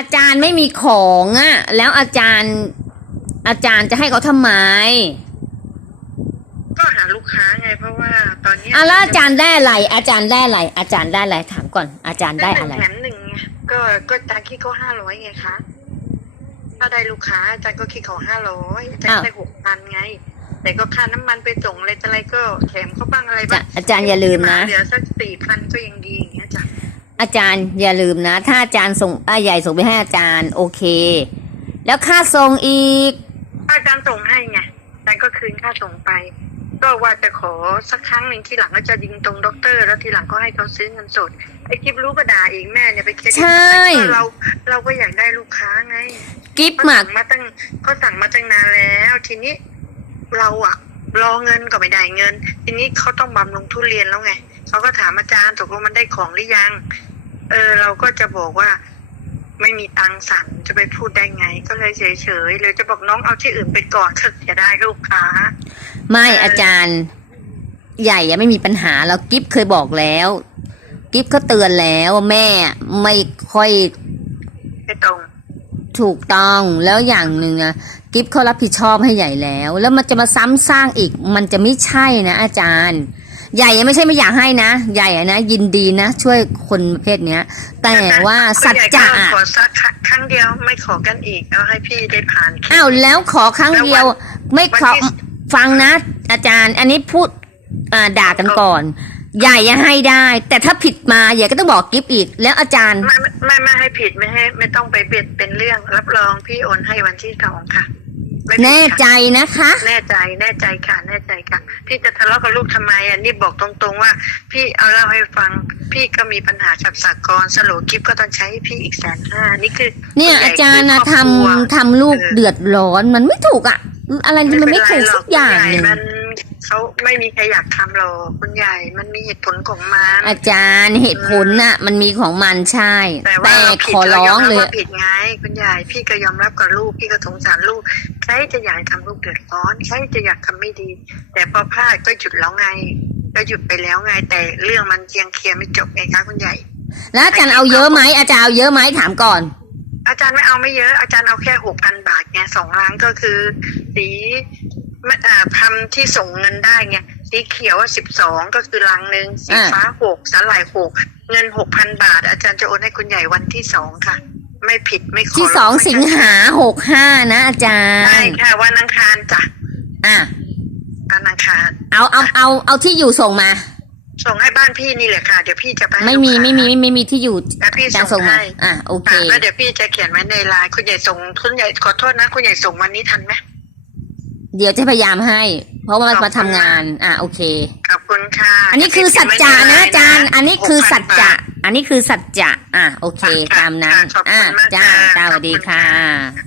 อาจารย์ไม่มีของอะแล้วอาจารย์ อาจารย์จะให้เขาทำไมก็หาลูกค้าไงเพราะว่าตอนเนี้ยอะแล้วอาจารย์ได้อะไร อาจารย์ได้อะไร อาจารย์ได้อะไรถามก่อน อาจารย์ได้อะไรหนึ่งแถมหนึ่งไงก็ก็อาจารย์คิดเขาห้าร้อยไงคะถ้าได้ลูกค้าอาจารย์ก็คิดเขาห้าร้อยอาจารย์อ้าวได้หกพันไง แต่ก็ค่าน้ำมันไปส่งอะไรต่ออะไรก็แถมเขาบ้างอะไรบ้างอาจารย์อย่าลืมนะ เหลือสักสี่พันก็ยังดีอย่างเงี้ยจ้ะ อาจารย์อย่าลืมนะ ถ้าอาจารย์ส่งอาใหญ่ส่งไปให้อาจารย์ โอเค แล้วค่าส่งอีกถ้าอาจารย์ส่งให้ไงอาจารย์ก็คืนค่าส่งไป ก็ว่าจะขอสักครั้งหนึ่งทีหลังก็จะยิงตรงด็อกเตอร์แล้วทีหลังก็ให้เขาซื้อเงินสดไอ้กิ๊บรู้ก็ด่าเองแม่เนี่ยไปเครดิตใช่ก็เราเราก็อยากได้ลูกค้าไง กิฟต์เขาหมัสั่ก งมาตั้งเขาสั่งมาตั้งนานแล้ว ทีนี้เราอะรอเงินก็ไม่ได้เงิน ทีนี้เขาต้องบำรุงทุเรียนแล้วไงเขาก็ถามอาจารย์ตกลงมันได้ของหรือยัง เออ เราก็จะบอกว่า ไม่มีตังค์สั่งจะไปพูดได้ไง ก็เลยเฉยๆเลยจะบอกน้องเอาที่อื่นไปก่อนเถอะจะได้ลูกค้า ไม่อาจารย์ ใหญ่ยังไม่มีปัญหาแล้วกิฟเคยบอกแล้ว กิฟก็เตือนแล้วว่าแม่ไม่ค่อยไม่ตรงถูกต้องแล้วอย่างหนึ่งอะกิฟเขารับผิดชอบให้ใหญ่แล้ว แล้วมันจะมาซ้ำสร้างอีก มันจะไม่ใช่นะอาจารย์ ใหญ่ยังไม่ใช่ไม่อยากให้นะ ใหญ่อะนะยินดีนะ ช่วยคนประเภทเนี้ย แต่ว่าสัจจะคุณใหญ่อะก็ขอสักครั้งเดียวไม่ขอกันอีกเอาให้พี่ได้ผ่านอ้าวแล้วขอครั้งเดียว ไม่ขอวันที่ฟังนะ อาจารย์ อันนี้พูดอ่าด่ากันก่อนใหญ่ยังให้ได้ แต่ถ้าผิดมาใหญ่ก็ต้องบอกกิฟอีก แล้วอาจารย์ ไม่ไม่ไม่ไม่ให้ผิดไม่ให้ ไม่ต้องไปเบียดเป็นเรื่อง รับรองพี่โอนให้วันที่สองค่ะ ไม่ผิดแน่ค่ะใจนะคะ แน่ใจแน่ใจค่ะ แน่ใจค่ะพี่จะทะเลาะกับลูกทำไมอะนี่บอกตรงๆว่า พี่เอาเล่าให้ฟัง พี่ก็มีปัญหากับสากลสโลกิฟก็ต้องใช้ให้พี่อีกแสนห้านี่คือเนี่ยผู้ใหญ่อาจารย์นะคือครอบครัวทำทำลูกเออ เดือดร้อนมันไม่ถูกอะอะไรมันไม่ถูกสักอย่างคุณหนึ่งใหญ่มัน เขาไม่มีใครอยากทำหรอกคุณใหญ่ มันมีเหตุผลของมันอาจารย์เหตุผลน่ะ มันมีของมันใช่ แต่ว่าแต่เราขผิดอร้องเรายมเลรับยว่าผิดไง คุณใหญ่ พี่ก็ยอมรับกับลูก พี่ก็สงสารลูก ใครจะอยากให้ทำลูกเดือดร้อน ใครจะอยากทำไม่ดี แต่พอพลาดก็หยุดแล้วไง ก็หยุดไปแล้วไง แต่เรื่องมันยังเคลียร์ไม่จบไงคะคุณใหญ่ แล้วอาจารย์เอาเยอะไหมอาจารย์เอาเยอะไหมถามก่อน อาจารย์ไม่เอาไม่เยอะอาจารย์เอาแค่หกพันบาทไงสองล้านก็คือ สี ไม่อ่าทำที่ส่งเงินได้ไงสีเขียวสิบสองก็คือลังหนึ่งสีอ่าฟ้าหกสาหร่ายหกเงินหกพันบาท อาจารย์จะโอนให้คุณใหญ่วันที่สองค่ะ ไม่ผิดไม่ขอที่สองร้สิงหาหกห้านะอาจารใช่ย์ค่ะวันอังคารจ้ะอะวันอังคารเอาเอาเอาเอาที่อยู่ส่งมา ส่งให้บ้านพี่นี่แหละค่ะเดี๋ยวพี่จะไปให้ไม่มีลูกค้าไม่มีไม่มีที่อยู่แล้วพี่อาจารย์ส่ส่งงมาให้อะโอเคค่ะแล้วเดี๋ยวพี่จะเขียนไว้ในไลน์คุณใหญ่ส่งคุณใหญ่ขอโทษนะ คุณใหญ่ส่งวันนี้ทันไหม เดี๋ยวจะพยายามให้ เพราะว่ามันขอบคุณมาทำงาน อะโอเค ขอบคุณค่ะอันนี้คือสัจจะนะอาจารย์ อันนี้คือสัจจะ6,000บาทอันนี้คือสัจจะ อะโอเคค่ะตามนั้นค่ะขอบคุณอะมากจ้าค่ะจ้าสขอบวัสดีคุณค่ะค่ะ